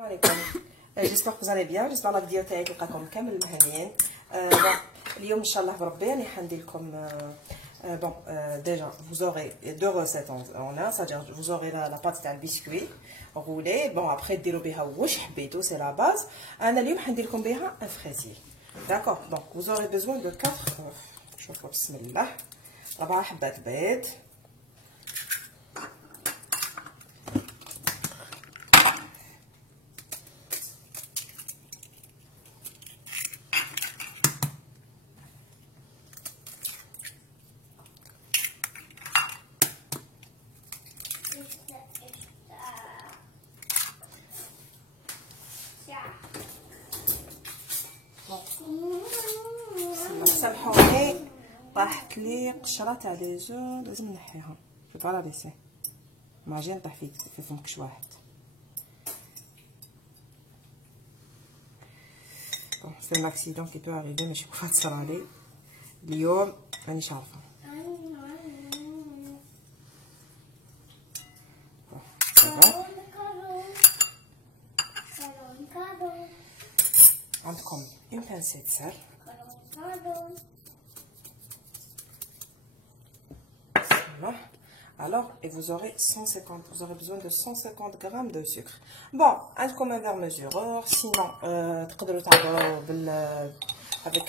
عليكم. جيسبر vous allez bien. جيسبر لا فيديو تاعي تلقاكم كامل مهنيين. اليوم ان شاء الله بربي راني حندير لكم bon déjà vous aurez deux recettes en un, c'est-à-dire vous aurez la pâte تاع البسكوي roulé. bon après ديروا بها واش حبيتو سي لا باز. انا اليوم حندير لكم بها ان فريزي. d'accord donc vous aurez besoin de 4 شوفوا بسم الله 4 حبات بيض. سامحوني طاحت لي قشره تاع لي جو لازم نحيها. جو با لا ليسي ماجين طاح في فمك شي واحد. بون سي لاكسيدون كي بو اريفي ماشي كيفاه تصرالي اليوم مانيش عارفه. عندكم une pincée de sel. Voilà. Alors, et vous aurez besoin de 150 grammes de sucre. Bon, عندكم un verre mesureur, sinon تقدروا تعبروا avec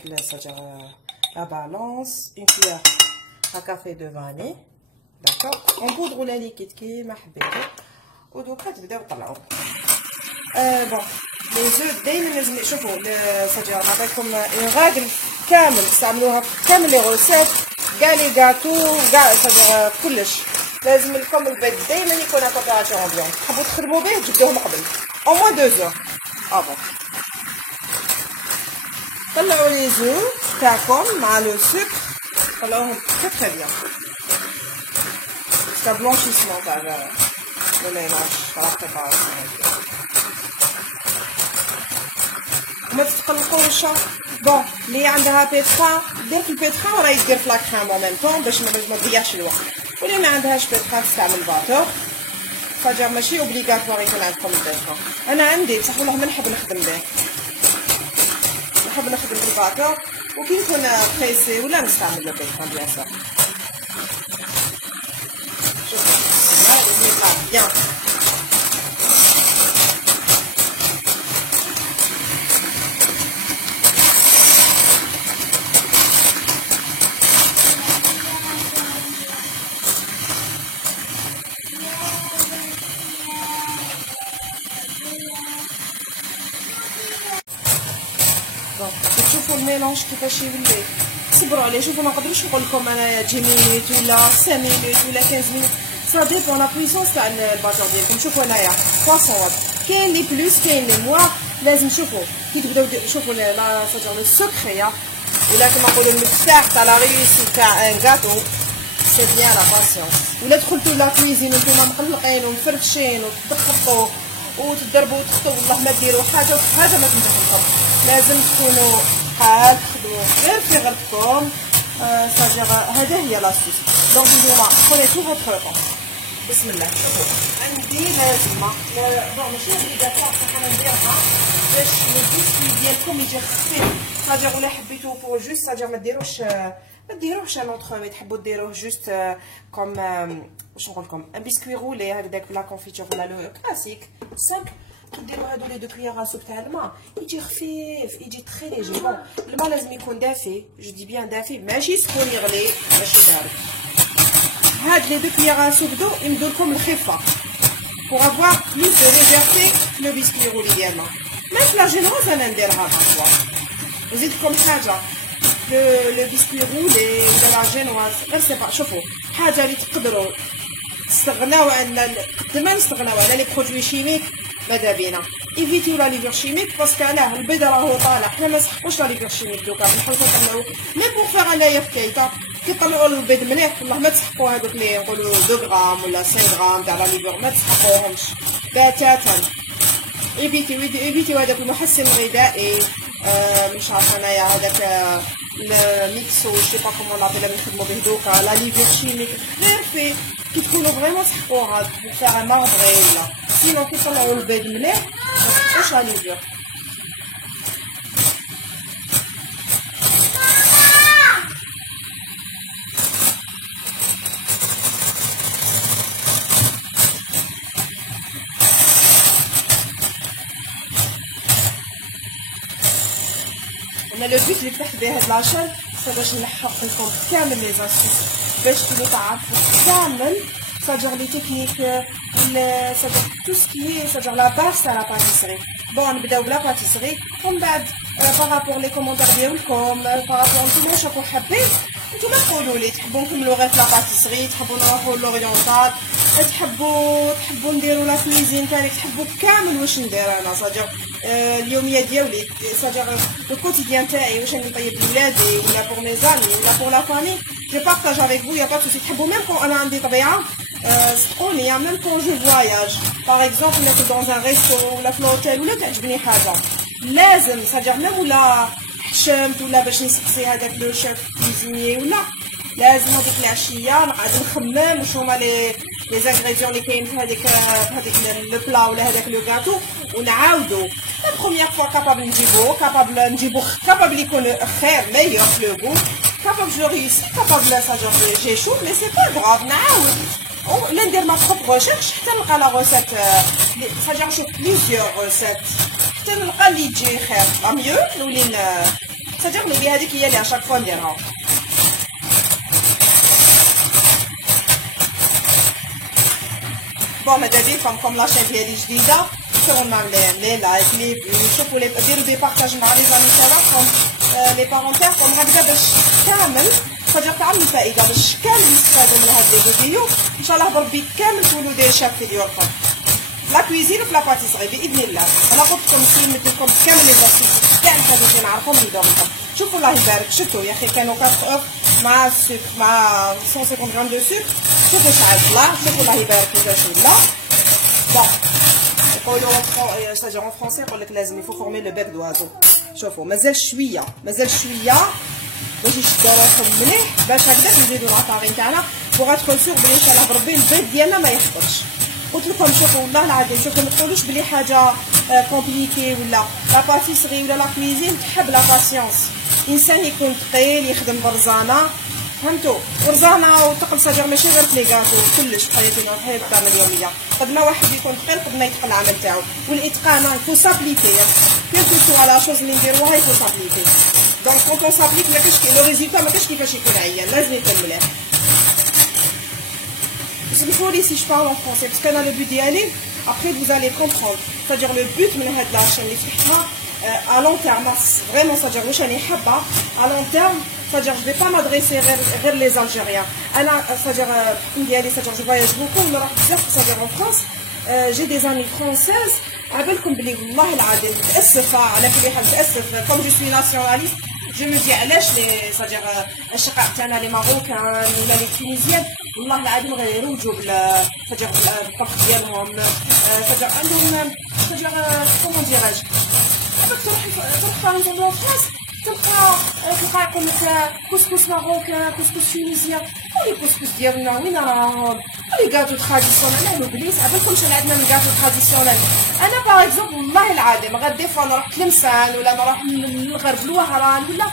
la balance, une cuillère à café de vanille, d'accord. En poudre ولا liquide كيما حبيتوا. ودوكا تبداو تطلعوا. bon لي زو دائما لازم شوفوا ساجي نعطيكم ريغل كامل تستعملوها في كامل لي روسيت كاع لي غاتو كاع ساجي كلش. لازم لكم البيض دائما يكون على تمبيراتور امبيون. تحبوا تخدموا به تجبدوه من قبل او موان 2 زور افون. طلعوا لي زو تاعكم مع لو سكر طلعوهم تري بيان سا بلونشيسمون تاع لو ميلاج تاع البريباراسيون. ما تتقلقوش. بون اللي عندها بيتخا دير في البيتخا وراه يدير في لاكريم اون ميم طون باش ما تضيعش الوقت. واللي ما عندهاش بيتخا تستعمل باتور. فاجا ماشي اوبليغاتوار يكون عندكم البيتخا. انا عندي بصح والله ما نحب نخدم به، نحب نخدم بالباتور وكي نكون بريسي ولا نستعمل البيتخا بيان سور. شوفوا لازم يطلع بيان. شوفوا الميلونج كيفاش يولي. صبروا عليه. شوفوا ما نقدرش نقول لكم انا 10 مينوت ولا 5 مينوت ولا 15 مينوت سا ديبون لا بويسونس تاع الباتور ديالكم. شوفوا هنايا 300 واط كاين لي بلوس كاين لي موا. لازم شوفوا كي تبداو شوفوا لا ساجور السكريه ولا كما نقولوا المفتاح تاع لا ريوسي تاع ان غاتو سي بيان لا باسيونس. ولا دخلتوا لا كويزين وانتم مقلقين ومفرشين وتخطوا وتضربوا وتخطوا والله ما ديروا حاجه ما تنجح لكم. لازم تكونوا حال تخدموا غير في غرفتكم. ساجير هذا هي لاستيس. دونك نتوما خذوا تو فوتر طون. بسم الله. شوفوا عندي لازمه بون ماشي اوبليغاتوار بصح انا نديرها باش البسكوي ديالكم يجي خفيف. ساجير ولا حبيتو فوق جوست ساجير ما ديروهش نوتخ تحبوا ديروه جوست كوم واش نقول لكم ان بسكوي رولي هكذاك بلا كونفيتور ولا لو كلاسيك سامبل. تديروا هادو لي 2 كويير سوب تاع الماء يجي خفيف يجي تري ليجي. بون الماء لازم يكون دافي. جو دي بيان دافي ماشي سخون يغلي ماشي بارد. هاد لي 2 كويير سوب دو يمدوا لكم الخفه pour avoir plus de légèreté في لو بسكوي رولي ديالنا. ميم لا جينوز انا نديرها بارفوا. نزيدكم حاجه لو بسكوي رولي ولا لا جينواز غير سي با. شوفوا حاجه اللي تقدروا تستغناو على قد ما نستغناو على لي برودوي شيميك ماذا بينا ايفيتيو لا ليفور شيميك باسكو علاه البيض راهو طالع. حنا ما نسحقوش لا ليفور شيميك دوكا نحاولوا نطلعو ميم بور فيغ انايا كيكه كي طلعوا البيض مليح والله ما تسحقوا هذوك لي نقولوا 2 غرام ولا 5 غرام تاع لا ليفور ما تسحقوهمش بتاتا. ايفيتيو هذاك المحسن الغذائي مش عارفه انايا هذاك الميكسو شي با كومون نعطي لهم نخدموا به دوكا لا ليفور شيميك غير في كي تكونوا فريمون تحقوها فيها ماغري ولا سينو كي طلعوا البيض مليح ما تحطوش لا ليفور. انا لو بيت اللي فتحت بها هاد لاشين باش نلحق لكم كامل لي زاسيس باش تولوا تعرفوا كامل c'est-à-dire les techniques c'est-à-dire tout ce qui est c'est-à-dire la base à la pâtisserie. Bon نبداو بلا pâtisserie ومن بعد بارابور لي كومونتير ديالكم بارابور نتوما شكون حابين نتوما قولوا لي تحبوا نكملوا غير في لا pâtisserie تحبوا نروحوا لوريونتال تحبوا نديروا لا كويزين ثاني تحبوا كامل واش ندير انا c'est-à-dire اليوميه ديالي c'est-à-dire le quotidien تاعي واش نطيب لولادي ولا pour mes amis ولا pour la famille je partage avec vous y a pas de souci تحبوا même quand انا عندي طبيعه صدقوني même quand je voyage par exemple ناكل dans un resto ولا في l'hôtel ولا تعجبني حاجه لازم c'est-à-dire même ولا حشمت ولا باش نسقسي هذاك لو شيف كوزيني ولا لازم هذيك العشيه نقعد نخمم واش هما لي زانغريديون اللي كاين في هذيك لو بلا ولا هذاك لو غاتو ونعاودو لا بروميير فوا كابابل نجيبو يكون خير ميور في لو غو كابابل جو ريوسي كابابل ساجور جيشو مي سي با غراف نعاود ولا ندير ما بروب ريشيرش حتى نلقى لا روسيت ساجور نشوف بليزيور روسيت حتى نلقى اللي تجي خير لا ميو نولي ساجور نولي هذيك هي اللي اشاك فوا نديرها. بون ماذا بيكم كوم لاشين ديالي جديده سيروا نعمل لي لايك لي فيو شوفوا لي ديروا دي بارطاج مع لي زامي تاعكم لي بارونتيركم هكذا باش كامل صديق تعمل الفائده باش كامل يستفادوا من هاد لي فيديو ان شاء الله بربي كامل تولوا دي شاف في ديالكم لا كويزين وفي لا باتيسري باذن الله. انا قلت لكم نسيت لكم كامل لي زاسيس كاع الحاجات اللي نعرفهم نديرهم. شوفوا الله يبارك شفتوا يا اخي كانوا 4 اوف مع السكر مع 150 غرام دو سكر شوفوا شحال طلع شوفوا الله يبارك كيفاش ولا بون يقولوا ساجور ان فرونسي يقول لك لازم يفو فورمي لو بيك دوازو. شوفوا مازال شويه باش يشدوا روحهم مليح باش هكذا نزيدوا العطارين تاعنا بوغ اتخل سور بلي ان شاء الله بربي البيض ديالنا ما يهبطش. قلت لكم شوفوا والله العظيم شوفوا ما تقولوش بلي حاجه كومبليكي ولا لا باتيسري ولا لا كويزين تحب لا باسيونس. انسان يكون ثقيل يخدم برزانه فهمتوا ورزانه وثقل ساجور ماشي غير في لي غاتو كلش في حياتنا في حياتنا اليوميه. قدنا واحد يكون ثقيل قدنا يتقن العمل تاعو والاتقان فو سابليكي كيلكو سوا لا شوز اللي نديروها يفو سابليكي دونك كونطون سابليك ما كاينش لو ريزولتا ما كاينش كيفاش يكون عيان لازم يكون مليح. سمحولي سي جو بارل ان فرونسي باسكو انا لو بوت ديالي ابخي vous allez comprendre c'est-à-dire le but من هاد لاشين اللي فتحتها à long terme vraiment c'est-à-dire واش راني حابه à long terme c'est-à-dire je vais pas m'adresser غير les Algériens انا c'est-à-dire الحكم ديالي c'est-à-dire je voyage beaucoup نروح بزاف c'est-à-dire en France j'ai des amis françaises عبالكم بلي والله العظيم متاسفه على كل حال متاسف comme je suis nationaliste je me dis علاش لي c'est-à-dire الشقاق تاعنا لي ماروكان ولا لي تونيزيان والله العظيم غيروجوا c'est-à-dire بالطبخ ديالهم c'est-à-dire عندهم c'est-à-dire comment dirais-je تروح par exemple en France تلقى يقول لك كسكس ماروكان كسكس تونيزيان ولي كسكس ديالنا وين راهم لي غاتو تراديسيونيل انا بليس عبالكم شحال عندنا من غاتو تراديسيونيل. انا باغ اكزومبل والله العظيم غادي فوا نروح تلمسان ولا نروح للغرب الوهران ولا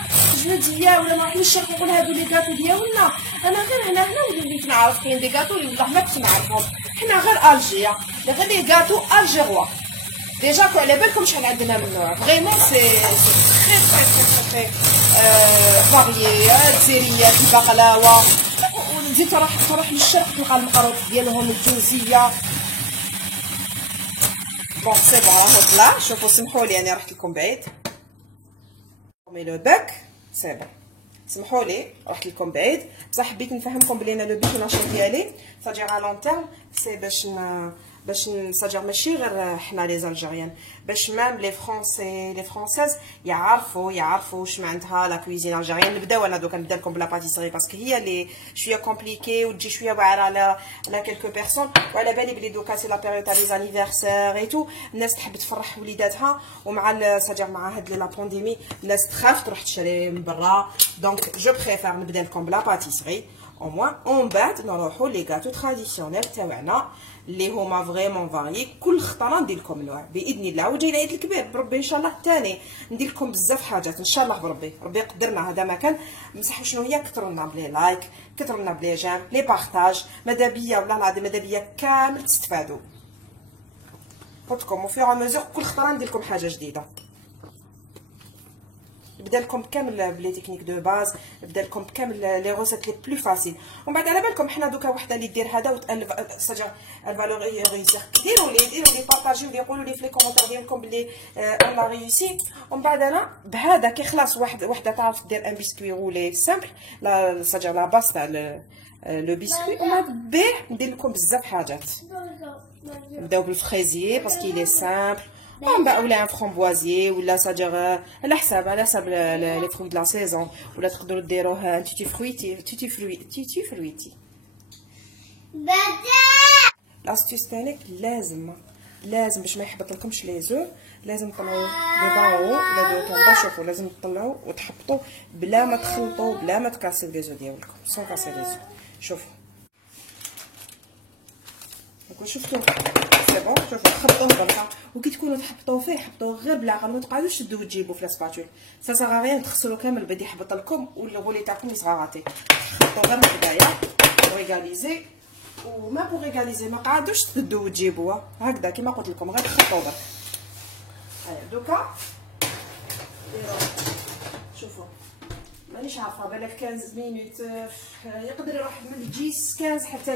جنوديه ولا نروح للشرق نقول هادو لي غاتو ديالنا انا غير هنا وليت نعرف كاين دي غاتو اللي والله ما كنت نعرفهم حنا غير الجيا غير لي غاتو الجيروا ديجا كو على بالكم شحال عندنا من نوع فريمون سي تري تري تري تري فاريي الجزائريات البقلاوه وزيد تروح للشرق تلقى المقروط ديالهم الجوزيه بون سي بون هوطلا شوفوا سمحولي انا رحت لكم بعيد مي لو باك سي بون سمحولي رحت لكم بعيد بصح حبيت نفهمكم بلي انا لو بيت ناشط ديالي ساجير على لون تيرم سي باش نسجل ماشي غير حنا لي زالجيريان باش مام لي فرونسي لي فرونسيز يعرفوا واش معناتها لا كويزين الجيريان. نبداو انا دوكا نبدا لكم بلا باتيسري باسكو هي اللي شويه كومبليكي وتجي شويه واعره على كلكو بيرسون وعلى بالي بلي دوكا سي لا بيريود تاع لي زانيفرسير اي تو الناس تحب تفرح وليداتها ومع ساجير مع هاد لا بانديمي الناس تخاف تروح تشري من برا دونك جو بريفير نبدا لكم بلا باتيسري او موان. ومن بعد نروحوا لي غاتو تراديسيونيل تاعنا اللي هما فريمون فاريي. كل خطره ندير لكم نوع باذن الله. وجاي العيد الكبير بربي ان شاء الله الثاني ندير لكم بزاف حاجات ان شاء الله بربي يقدرنا. هذا مكان مسحوا شنو هي، كثروا لنا بلي لايك، كثروا لنا بلي جيم، لي بارطاج. ماذا بيا والله العظيم ماذا بيا كامل تستفادوا. قلت لكم وفي مزور كل خطره ندير لكم حاجه جديده. نبدا لكم كامل بلي تكنيك دو باز، نبدا لكم كامل لي روسيت لي بلو فاسيل. ومن بعد على بالكم حنا دوكا وحده اللي دير هذا وتالف ساجا الفالور ريوسير، ديروا لي بارطاجيو لي قولوا لي في لي كومونتير ديالكم بلي انا ريوسي. ومن بعد انا بهذا كي خلاص وحده تعرف دير ان بيسكوي رولي سامبل لا ساجا لا باس تاع لو بيسكوي. ومن بعد ندير لكم بزاف حاجات. نبداو بالفريزيي باسكو لي سامبل، ولا ان فramboisier ولا ساجر على حساب لي فروي دو لا سيزون. ولا تقدروا ديروه تيتي فرويتي. لاستيس تاعك لازم باش ما يحبط لكمش لي زو، لازم تطلعوا لي باو ولا دوكا شوفوا لازم تطلعوا وتحبطوا بلا ما تخلطوا بلا ما تكاسيو لي زو ديالكم سون كاسي لي زو. شوفوا شفتوا سي بون. شوفوا خبطوه بركا. وكي تكونوا تحبطوا فيه حبطوه غير بالعقل، ما تقعدوش تدو تجيبوا في لاسباتول. سا سا غير تغسلوا كامل بدا يحبط لكم والغولي تاعكم يصغاغاتي. خبطوا غير هكذايا ريغاليزي. وما بو ريغاليزي ما قعدوش تدو وتجيبوها هكذا كيما قلت لكم غير تخبطوا برك. دوكا شوفوا مانيش عارفه بالك 15 مينوت يقدر يروح من 15 حتى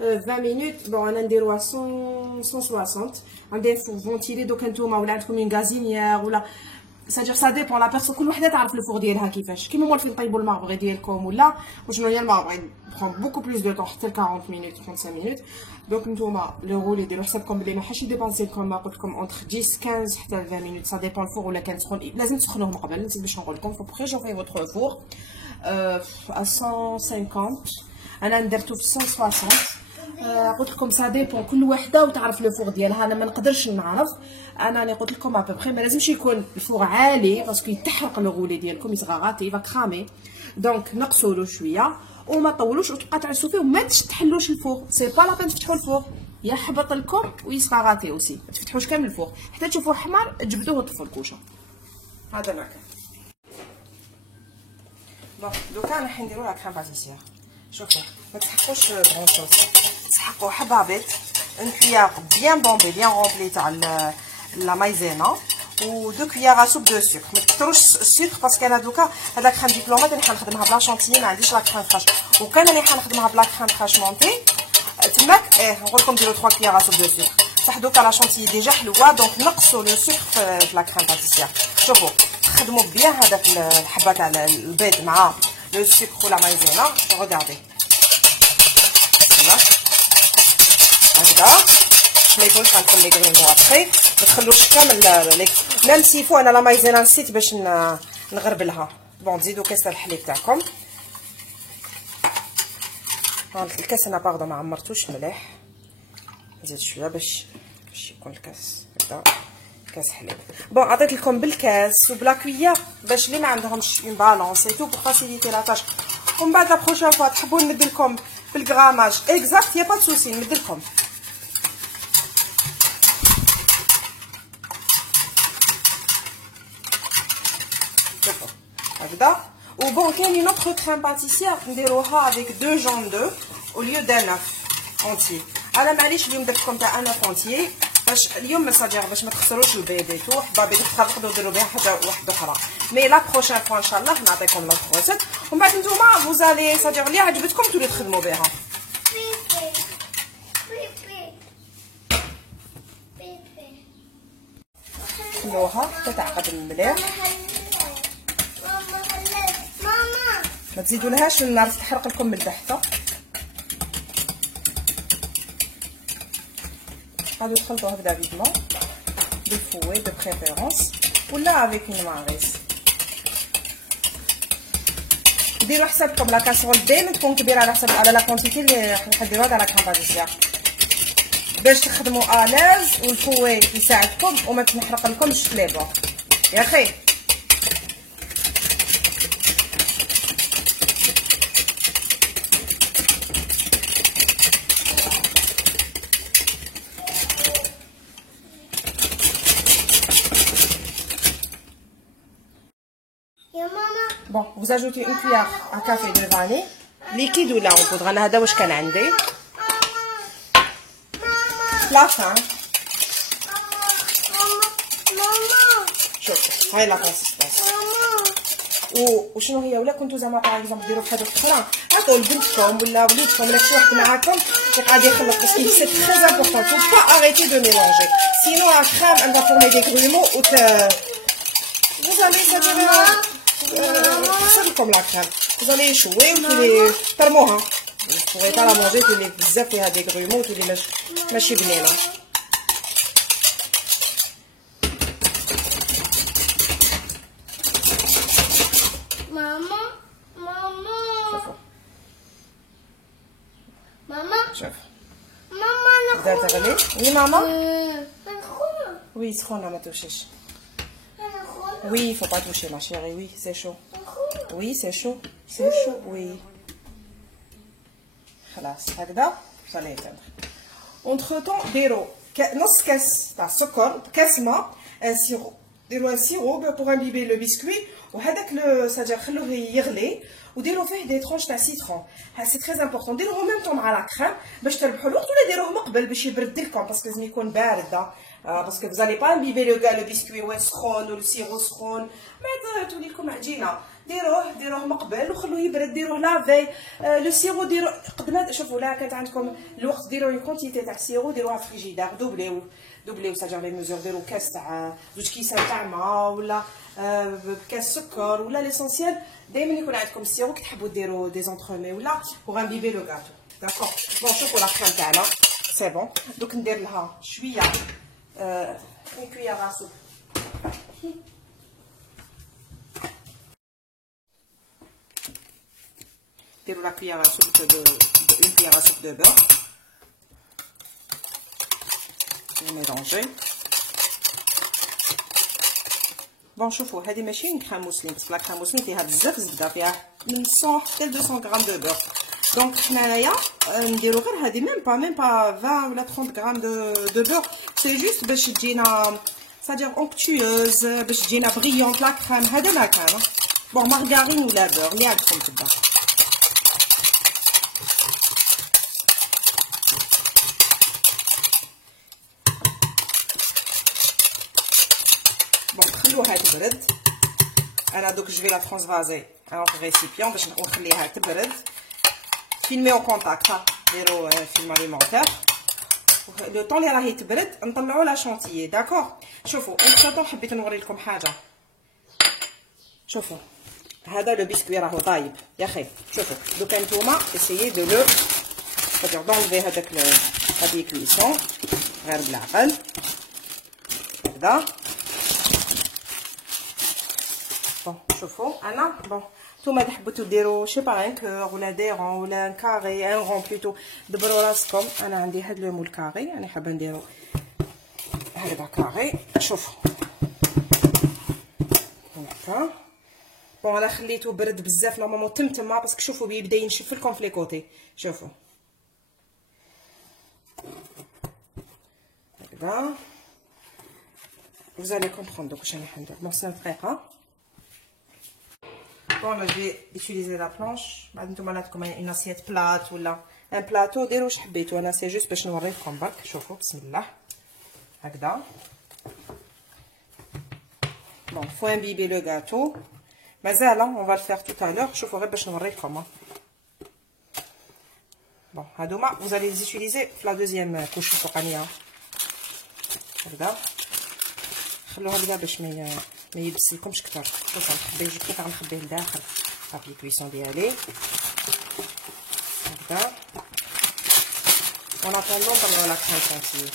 20 مينوت. بون انا نديروها 160. عندي فور فونتيلي. دوك نتوما ولا عندكم اون غازينيير ولا ساجير سا ديبون لا بيرسون. كل وحده تعرف لو فور ديالها كيفاش. كيما موالفين نطيبوا الماربغي ديالكم ولا وشنو هي الماربغي بخون بوكو بلوس دو طون حتى 40 مينوت 35 مينوت. دونك نتوما لو رولي ديروا حسابكم بلي ما حاش يديبونسي لكم ما قلت لكم اونتر 10 15 حتى 20 مينوت. سا ديبون الفور ولا كان سخون لازم تسخنوه من قبل. نسيت باش نقول لكم فو بريشوفي فوتر فور ا 150. انا درتو في 160. قلت لكم سا ديبون كل وحده وتعرف لو فور ديالها. انا ما نقدرش نعرف. انا قلت لكم ابوبري ما لازمش يكون الفور عالي باسكو يتحرق لو غولي ديالكم يصغاغاتي يفا كرامي. دونك نقصوا له شويه وما طولوش وتبقى تعسوا فيه وما تحلوش الفور. سي با لا بين تفتحوا الفور يحبط لكم ويصغاغاتي اوسي. ما تفتحوش كامل الفور حتى تشوفوه حمار تجبدوه وتطفوا الكوشه. هذا ما كان. دونك دوكا راح نديروا لا كريم باتيسير. شوفوا ما تحطوش غون شوز، تسحقوا حبابيط اون كويار بيان بومبي بيان رومبلي تاع لا مايزينا و دو كويار سوب دو سكر. ما تكثروش السكر باسكو انا دوكا هذا كريم ديبلومات راني حنخدمها بلا شونتيي ما عنديش لا كريم فريش. وكان راني حنخدمها بلا كريم فريش مونتي تماك نقول لكم ديروا 3 كويار سوب دو سكر. صح دوكا لا شونتيي ديجا حلوه دونك نقصوا لو سكر في لا كريم باتيسير. شوفوا تخدموا بيان هذاك الحبه تاع البيض مع لو سكر ولا مايزينا. ريغاردي هكذا ما يكونش عندكم لي غريمون ابخي. ما تخلوش كامل ميم سيفو. انا لا مايزينا نسيت باش نغربلها. بون تزيدوا كاس الحليب تاعكم. الكاس انا باردون ما عمرتوش مليح. نزيد شويه باش يكون الكاس هكذا كاس حليب. بون عطيت لكم بالكاس وبلا كويار باش اللي ما عندهمش اون بالونس اي تو بور فاسيليتي لا تاش. ومن بعد لا بروشين فوا تحبوا نمد لكم بالغراماج اكزاكت يا با سوسي نمد لكم. شوفوا هكذا. وبون كاين نوتر كريم باتيسير نديروها افيك 2 جون دو او ليو دان نوف اونتي. انا معليش اليوم درت لكم تاع انا اونتي باش اليوم مساجير باش ما تخسروش البيض ايتو. حبابي تقدروا ديروا بها حاجه واحده اخرى. مي لا بروشين فوا ان شاء الله نعطيكم لا روسيت. ومن بعد نتوما فوزالي ساجير اللي عجبتكم تولي تخدموا بها. خلوها حتى تعقد مليح. ما تزيدولهاش النار تحرق لكم من البحثه. غادي تخلطوها هكذا فيدمون بالفوي دو بريفيرونس ولا افيك اون ماريس. ديروا حسابكم لا كاسرول دائما تكون كبيره على حسب على لا كونتيتي اللي راح نديروها تاع لا كريم باتيسير باش تخدموا الاز والفوي يساعدكم وما تنحرق لكمش لي بون يا اخي. بون vous ajoutez une cuillère à café de vanille liquide ولا en poudre. انا هذا واش كان عندي. لا fin. شوف هاي لا كونسيستونس. وشنو هي ولا كنتو زعما باغ اكزومبل ديروا في هذوك الاخرى عطوا لبنتكم ولا وليدكم ولا شي واحد معاكم يقعد يخلط باسكو سي تري امبورطون فو با اريتي دو ميلونجي سينو لا كريم elle va former des grumeaux ou vous allez c'est comme la crème vous allez échouer ou les ترموها vous pourrez pas la manger تولي بزاف فيها des grumeaux تولي ماشي بنينه. شوف بدات تغلي. وي ماما وي سخونه ما توشيش. وي فو با توشي ما شيري. وي سي شو. وي سي شو سي شو. وي خلاص هكذا صالي يتم. اونتر طون ديروا نص كاس تاع السكر بكاس ماء سيرو. ديروا ان سيرو بور امبيبي لو بسكوي وهذاك لو ساجا خلوه يغلي وديروا فيه دي ترونش تاع سيترون. سي تري امبورطون ديروه ميم طون مع لا كريم باش تربحوا الوقت ولا ديروه من قبل باش يبرد لكم باسكو لازم يكون بارد باسكو فزالي با امبيبي لو بسكوي وين سخون ولو سيرو سخون ما تولي لكم عجينه. ديروه من قبل وخلوه يبرد. ديروه لا في لو سيرو ديروا قد ما شوفوا لا كانت عندكم الوقت ديروا اون كونتيتي تاع السيرو ديروها في فريجيدار دوبليو ساجا لي ميزور. ديروا كاس تاع 2 كيسان تاع ماء ولا بكاس سكر ولا ليسونسيال دائما يكون عندكم السيرو كي تحبوا ديروا دي زونترومي ولا بوغ امبيبي لو غاتو. داكور بون شوفوا لا كريم تاعنا سي بون. دوك ندير لها شويه اون كويير سوب. ديروا لا كويير سوب دو اون كويير سوب دو بور. ميلونجي. بون شوفوا هذه ماشي كريم موسلين باسكو لا كريم موسلين فيها بزاف زبده فيها من 100 حتى 200 غرام دو بور. دونك حنايا نديرو غير هذه ميم با 20 ولا 30 غرام دو بور سي جوست باش تجينا سادير اونكتيوز باش تجينا بريونط لا كريم. هذا ما كان بون مارغارين ولا بور اللي عندكم تبا. بون خلوها تبرد. انا دوك جو في لا ترانسفازي ان ريسيبيون باش نخليها تبرد. فيلمي او كونتاكت ديروا فيلم اليمونتير لو طون اللي راهي تبرد نطلعوا لا شونتيي. داكور شوفوا انتو حبيت نوري لكم حاجه. شوفوا هذا لو بسكوي راهو طايب يا اخي. شوفوا دوكا نتوما اسيي دو لو سادير دونفي هذاك هذه كويسون غير بالعقل هكذا. بون شوفوا انا بون نتوما تحبوا ديروا شي با ان كور ولا دي رون ولا ان كاري ان رون بلوتو دبروا راسكم. انا عندي هاد لو مول كاري راني حابه نديرو هكذا كاري. شوفوا هكا. بون انا خليته برد بزاف نورمالمون تما باسكو شوفوا بيبدا ينشف لكم في لي كوتي. شوفوا هكذا vous allez comprendre واش راني حندير. بون سنة دقيقه. Bon, là, je vais utiliser la planche. بعد نتوما عندكم une assiette plate ولا un plateau ديروا واش حبيتوا. انا سي جوست باش نوريكم برك. شوفوا بسم الله هكذا. Bon, faut imbiber le gâteau. مازال on va le faire tout à l'heure. شوفوا غير باش نوريكم. Bon, هادوما vous allez les utiliser في la deuxième couche الفوقانيه هكذا. خلوها هكذا باش ما يلبسلكمش كتر. شوفوا نخبيه جو كيف غنخبيه لداخل لابلي كويسون ديالي هكذا. اون اتوندون نطلعو لا كريم شانتيي.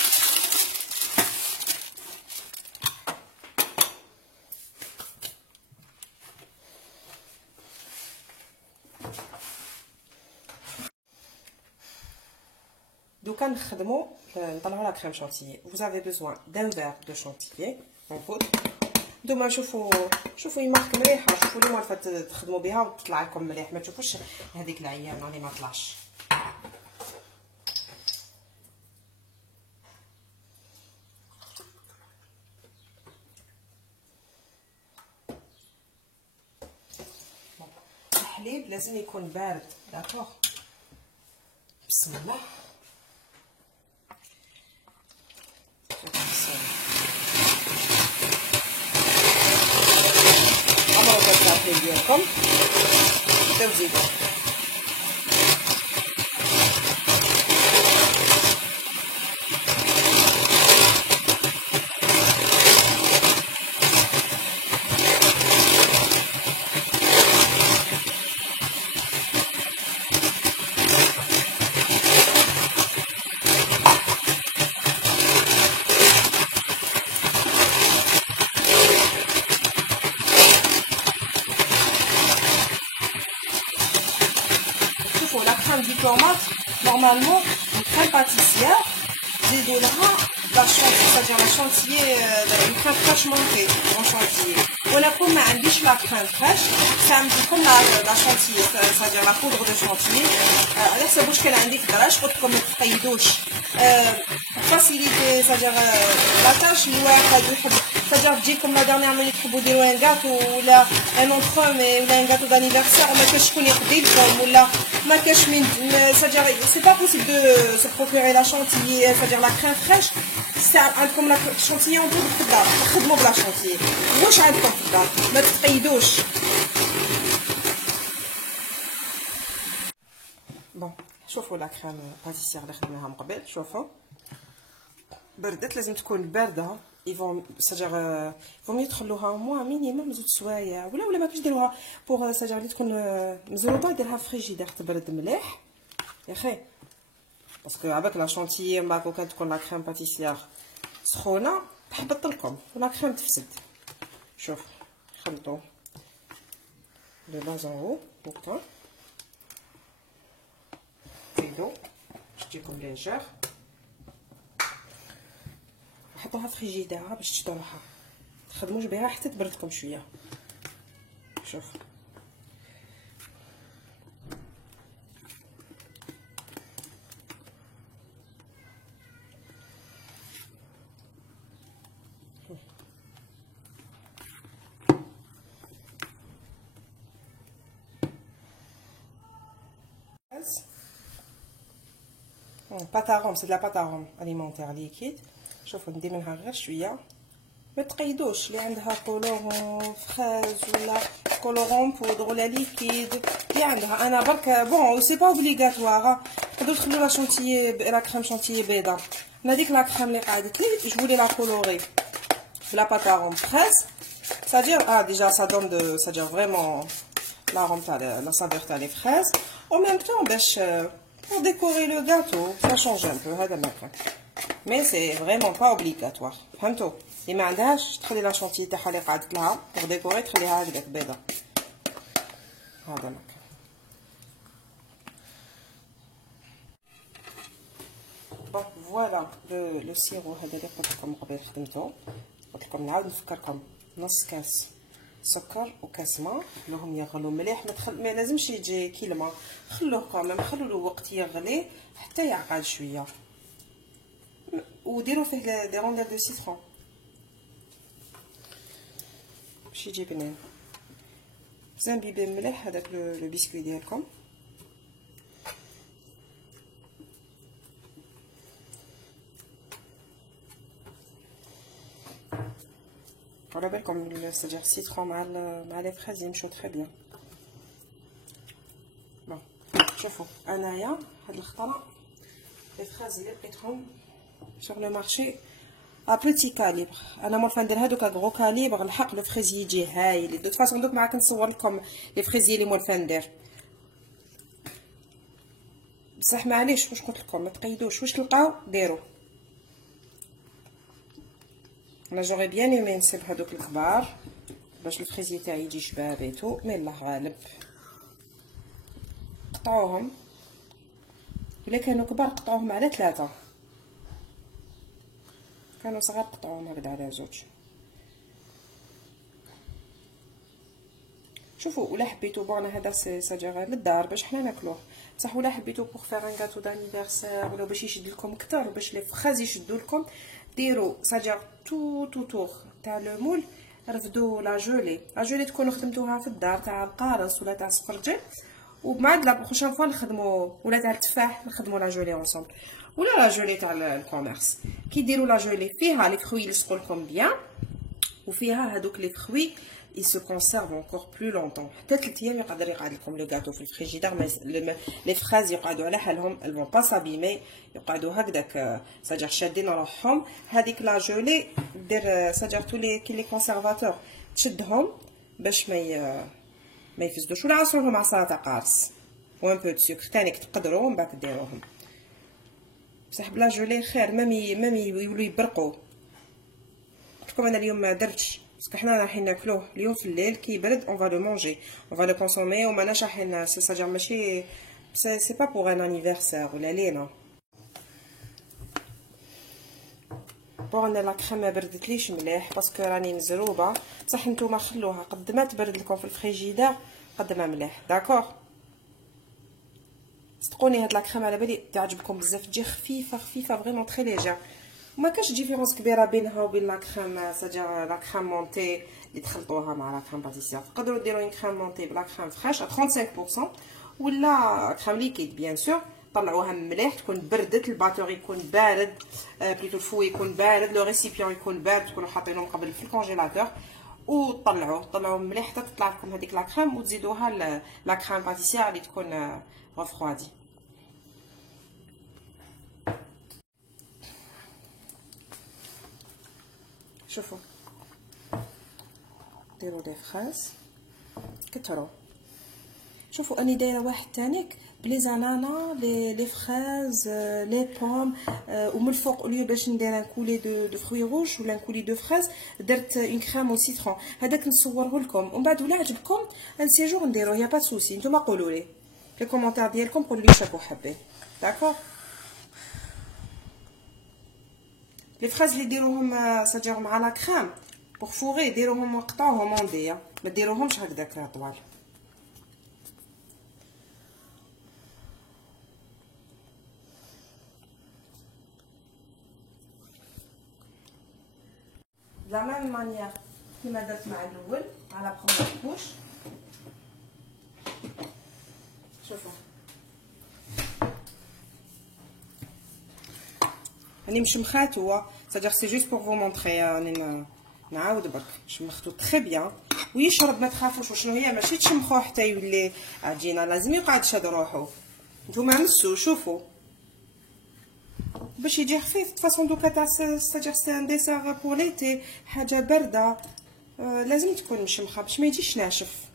دوكا نخدمو نطلعو لا كريم شانتيي. vous avez besoin d'un verre de chantilly en poudre. نتوما شوفوا يمارك مليحه. شوفوا لي مرات تخدموا بها وتطلع لكم مليح. ما تشوفوش هذيك العيانه اللي ما طلعش. الحليب لازم يكون بارد. داكوغ. بسم الله. عمرو كتعرفوا الحليب ديالكم تبداو تزيدوا. شوفوا لا كريم دي طوماط نورمالمون الكريم باتيسيير زيدوا لها لا شونتي سادير لا شونتيي الكريم فريش مونتي اون شونتيي. ولكن ما عنديش لا كريم فريش نستعملكم لا شونتيي سادير لا بودر دو شونتيي. على حسب واش كان عندي في الدراج قلت لكم ما تقيدوش فاسيليتي سادير لا تاش الواحد يحب سادير تجيكم لا دارنيير مينيت تحبوا ديروا ان غاتو ولا ان اونترومي ولا ان غاتو دانيفرسير وما كاينش شكون يقضي لكم ولا ما كاينش من سادير سي با بوسيبل دو سو بروكوري لا شونتيي سادير لا كريم فريش. عندكم لا شونتيي اون بودر في الدار تخدموا بلا شونتيي واش عندكم في الدار ما تقيدوش. بون شوفوا لا كريم باتيسير اللي خدمناها من قبل شوفوا بردت لازم تكون بارده. يفون ساجر فهم يدخلوها موا مينيموم زوج سوايع ولا ما كاش ديروها بوغ ساجر اللي تكون مزروطه ديرها فريجيدير تبرد مليح يا خي باسكو عباك لا شونتيي ماكو كان تكون لا كريم باتيسير سخونه تحبط لكم لا كريم تفسد. شوف خلطوا لو باز ان هو هكا زيدو تجيكم ليجير حطوها في فريجيدير باش تشطروها تخدموش بها حتى تبردكم شويه. شوف pâte à rhum, c'est de la pâte à rhum alimentaire liquide. شوفوا ندير منها غير شويه ما تقيدوش اللي عندها كولورون فريز ولا كولورون بودر ولا ليكيد اللي عندها. انا برك بون سي با اوبليغاتوار تقدروا تخليو لا شونتيي لا كريم شونتيي بيضه. انا ديك لا كريم اللي قعدت لي جو لي لا كولوري بلا بâte à rhum فريز c'est-à-dire déjà ça donne de c'est-à-dire vraiment l'arôme تاع la saveur تاع les fraises en même temps باش pour décorer le gâteau ça change un peu هذا ما كان mais c'est vraiment pas obligatoire. فهمتوا اللي ما عندهاش تخلي لا شونتيي تاعها اللي قعدت لها pour décorer تخليها هكذاك بيضه هذا ما كان. بون فوالا لو سيرو هذا اللي قلت لكم قبل خدمته. قلت لكم نعاود نفكركم نص كاس سكر وكاس ماء خلوهم يغلوا مليح ما لازمش يجي كي الماء خلوه كامل خلوا له وقت يغلي حتى يعقد شويه وديروا فيه دي روندير دو سيترون باش يجي بنين. زنبيبي مليح هذاك لو بسكوي ديالكم على بالكم ساجير السيترون مع لي فريز يمشوا تري بيان. بون شوفوا انايا هاد الخطره لي فريز اللي لقيتهم sur le marché à petit calibre. انا موالفه ندير هادوك غرو كاليبر الحق لو فريزي يجي هايل. دو فاصون دوك معاك نصور لكم لي فريزي اللي موالفه ندير بصح معليش واش قلت لكم ما تقيدوش واش تلقاو ديروا. انا جوغي بيان ايمي نسيب هادوك الكبار باش الفريزي تاعي يجي شبابيتو مي الله غالب قطعوهم الا كانوا كبار قطعوهم على 3 كانوا صغار قطعوهم هكذا على 2. شوفوا ولا حبيتو بون هذا ساجير للدار باش حنا ناكلوه بصح ولا حبيتو بوغ فيغ ان غاتو دانيفرسير ولا باش يشد لكم كتر باش لي فخاز يشدوا لكم ديروا ساجير تو تور تاع لو مول رفدوا لا جولي تكونوا خدمتوها في الدار تاع القارص ولا تاع سفرجل، ومع لا بروشين فوا نخدموا ولا تاع التفاح نخدموا لا جولي اونصومبل، ولا لا جولي تاع الكوميرس. كي ديروا لا جولي فيها لي فروي يلصقوا لكم بيان، وفيها هذوك لي فروي ils se conservent encore plus longtemps. حتى 3 ايام يقدر يقعد لكم لو غاتو في الفريجيدار. لي فريز يقعدوا على حالهم، elles vont pas s'abîmer، يقعدوا هكذاك ساجر شادين روحهم. هذيك لا جولي دير ساجر تو لي كونسيرفاتور تشدهم باش ما يفسدوش، ولا عصروهم عصاره تاع قارص وان بو دو سكر ثاني تقدروا من بعد ديروهم. بصح بلا جولي خير، مامي يولوا يبرقوا. قلت لكم انا اليوم ما درتش باسكو حنا رايحين ناكلوه اليوم في الليل كي يبرد، اون فا لو مونجي اون فا لو كونسومي، وماناش رايحين ساجر ماشي سي با بوغ ان انيفرسير ولا لينا. بون لا كريم ما بردتليش مليح باسكو راني مزروبه، بصح نتوما خلوها قد ما تبرد لكم في الفريجيدار قد ما مليح. داكور صدقوني هاد لا كريم على بالي تعجبكم بزاف، تجي خفيفه فريمون تري ليجير، وما كاش ديفيرونس كبيره بينها وبين لا كريم ساجا لا كريم مونتي اللي تخلطوها مع لا كريم باتيسير. تقدروا ديروا اون كريم مونتي بلا كريم فريش 35% ولا كريم ليكيد بيان سور. طلعوها مليح تكون بردت، الباتور يكون بارد، بليتو الفو يكون بارد، لو ريسيبيون يكون بارد، تكونوا حاطينهم قبل في الكونجيلاتور وطلعوه مليح حتى تطلع لكم هذيك لا كريم، وتزيدوها لا كريم باتيسير اللي تكون غفوادي. شوفوا ديروا لي فريز كتروا. شوفوا اني دايره واحد تانيك بلي زانانا لي فريز لي بوم، ومن الفوق اوليو باش ندير ان كولي دو فروي روج ولا ان كولي دو فريز درت اون كريم او سيترون. هذاك نصوره لكم ومن بعد ولا عجبكم ان سيجور نديروه، يا با سوسي. نتوما قولوا لي في الكومونتير ديالكم، قولوا لي شكون حابين. داكور لي فريز اللي ديروهم ساجير مع لا كريم بوغ فوغي ديروهم قطعوهم مونديا، ما ديروهمش هكذاك طوال. لا ميم مانيير كيما درت مع الاول مع لا بروميير كوش. شوفوا راني مشمخات، هو ساجير سي جوست بوغ فو مونطري. راني نعاود برك شمختو تري بيان ويشرب، ما تخافوش. وشنو هي ماشي تشمخوه حتى يولي عجينه، لازم يقعد شاد روحو. نتوما مسو شوفوا باش يجي خفيف. فاصون دوكا تاع ساجير سي ان ديسير بور ليتي، حاجه بارده لازم تكون مشمخه باش ما يجيش ناشف.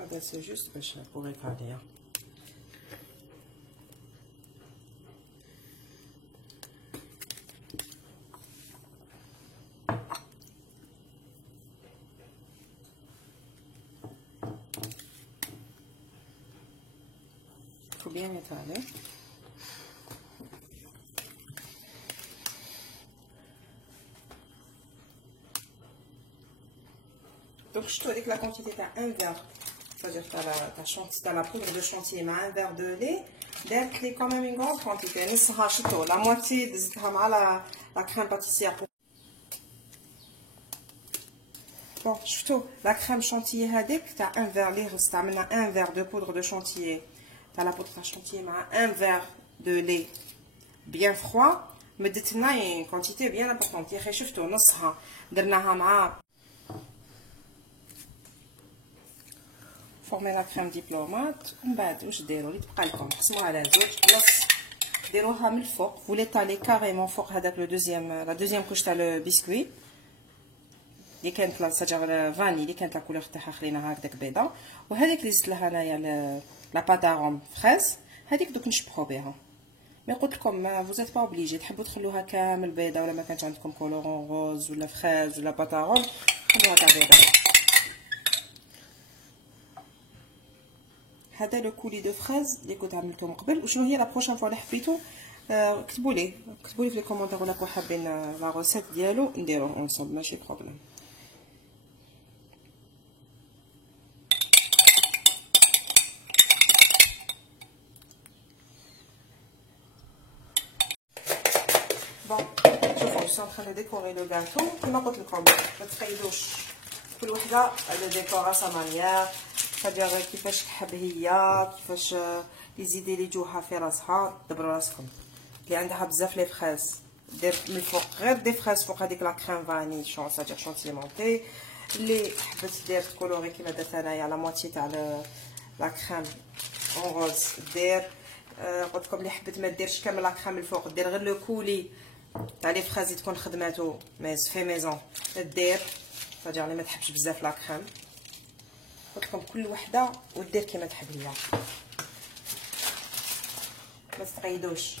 هذا سي جوست باش بوغيك عليا. faut bien étaler. Donc شفتوا هذيك لا كونتيتي تاع ان فيغ c'est-à-dire تاع شونتي تاع لا بودر دو شونتي مع ان فيغ دو لي، درت لي كوميم اون غون كونتيتي نصها. شفتوا لا موتي دزتها مع لا كريم باتيسير. بون شفتوا لا كريم شونتيي هذيك تاع ان فيغ لي استعملنا ان فيغ دو بودر دو شونتيي تاع لا بودر تاع شونتيي مع ان فيغ دو لي بيان فروا، مدت لنا اون كونتيتي بيان امبورطونط. يا اخي شفتوا نصها درناها مع فورمي لا كريم ديبلومات. ومن بعد واش ديروا اللي تبقى لكم قسموها على زوج نص، ديروها من الفوق فولي تالي كاريمون فوق هذاك لو دوزيام لا دوزيام كوش تاع لو بسكوي اللي كانت لا ساجر فاني اللي كانت لا كولور تاعها خليناها هكذاك بيضاء، وهذيك اللي زدت لها انايا لا بات اروم فريز، هذيك دوك نشبحو بها. مي قلت لكم ما فوزيت با اوبليجي تحبوا تخلوها كامل بيضه، ولا ما كانش عندكم كولورون روز ولا فريز ولا بات اروم خلوها تاع بيضه. هذا لو كولي دو فريز اللي كنت عملته من قبل. وشنو هي لا بروشين فوا اللي حبيتو كتبوا لي في لي كومونتير، ولا كون حابين لا روسيت ديالو نديروه اونصومبل ماشي بروبليم. بون شوفوا جو سون ان دو ديكوري لو غاتو كما قلت لكم. ما تخيلوش كل وحده على ديكور سا مانيير، تدير كيفاش تحب هي، كيفاش لي زيدي اللي يجوها في راسها. دبروا راسكم اللي عندها بزاف لي فريز دير من الفوق غير دي فريز فوق هذيك لا كريم فاني شون سادير شونتيمونتي. اللي حبت دير كولوري كيما درت انايا لا موتي تاع لا كريم اون روز دير. قلت لكم اللي حبت ما ديرش كامل لا كريم الفوق، دير غير لو كولي تاع لي فريز تكون خدماتو ميز في ميزون دير. سادير اللي ما تحبش بزاف لا كريم، قلت لكم كل وحده ودير كيما تحب هي، ما تقيدوش.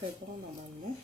C'est bon normalement.